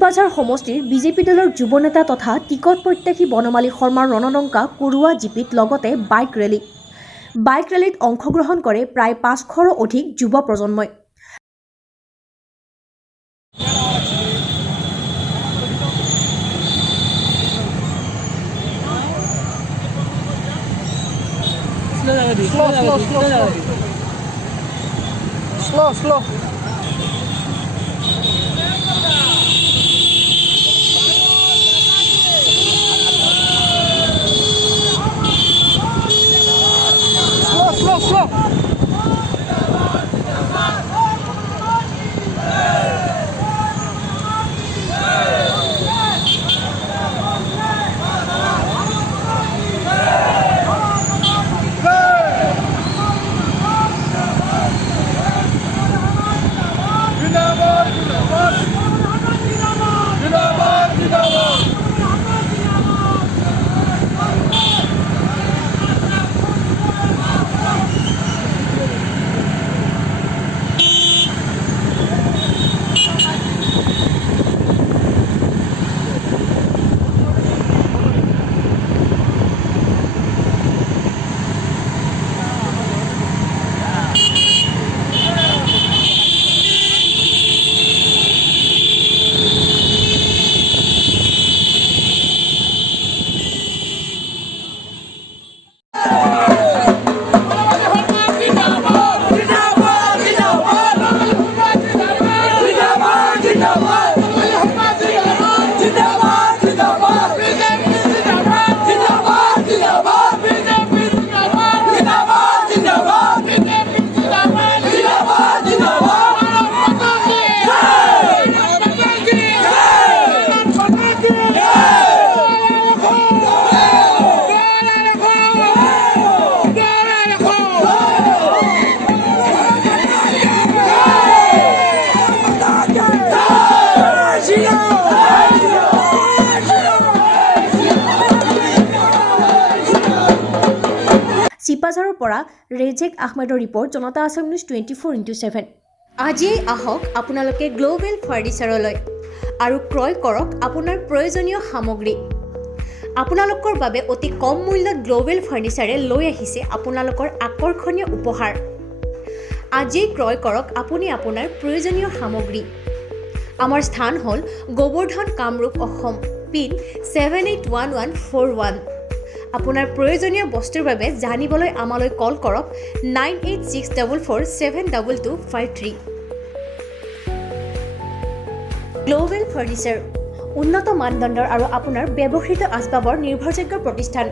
চিপাঝাৰ সমষ্টিৰ বিজেপি দলৰ যুৱ নেতা তথা টিকট প্ৰত্যাশী বনমালী শৰ্মাৰ ৰণডংকা কৰোৱা জিপিত লগতে বাইক ৰেলীত অংশগ্ৰহণ কৰে প্ৰায় 500ৰো অধিক যুৱ প্ৰজন্মই। Slow. চিপাঝাৰৰ পৰা ৰেজেক আহমেদৰ ৰিপৰ্ট, জনতা আছাম নিউজ 24x7। আজিয়েই আহক আপোনালোকে গ্লোবেল ফাৰ্নিচাৰলৈ আৰু ক্ৰয় কৰক আপোনাৰ প্ৰয়োজনীয় সামগ্ৰী। আপোনালোকৰ বাবে অতি কম মূল্যত গ্লোবেল ফাৰ্নিচাৰে লৈ আহিছে আপোনালোকৰ আকৰ্ষণীয় উপহাৰ। আজিয়েই ক্ৰয় কৰক আপুনি আপোনাৰ প্ৰয়োজনীয় সামগ্ৰী। আমাৰ স্থান হ'ল গোবৰ্ধন, কামৰূপ, অসম, পিন 781141। আপোনাৰ প্ৰয়োজনীয় বস্তুৰ বাবে জানিবলৈ আমালৈ কল কৰক 9864472253। গ্লোবেল ফাৰ্নিচাৰ, উন্নত মানদণ্ডৰ আৰু আপোনাৰ ব্যৱহৃত আচবাবৰ নিৰ্ভৰযোগ্য প্ৰতিষ্ঠান।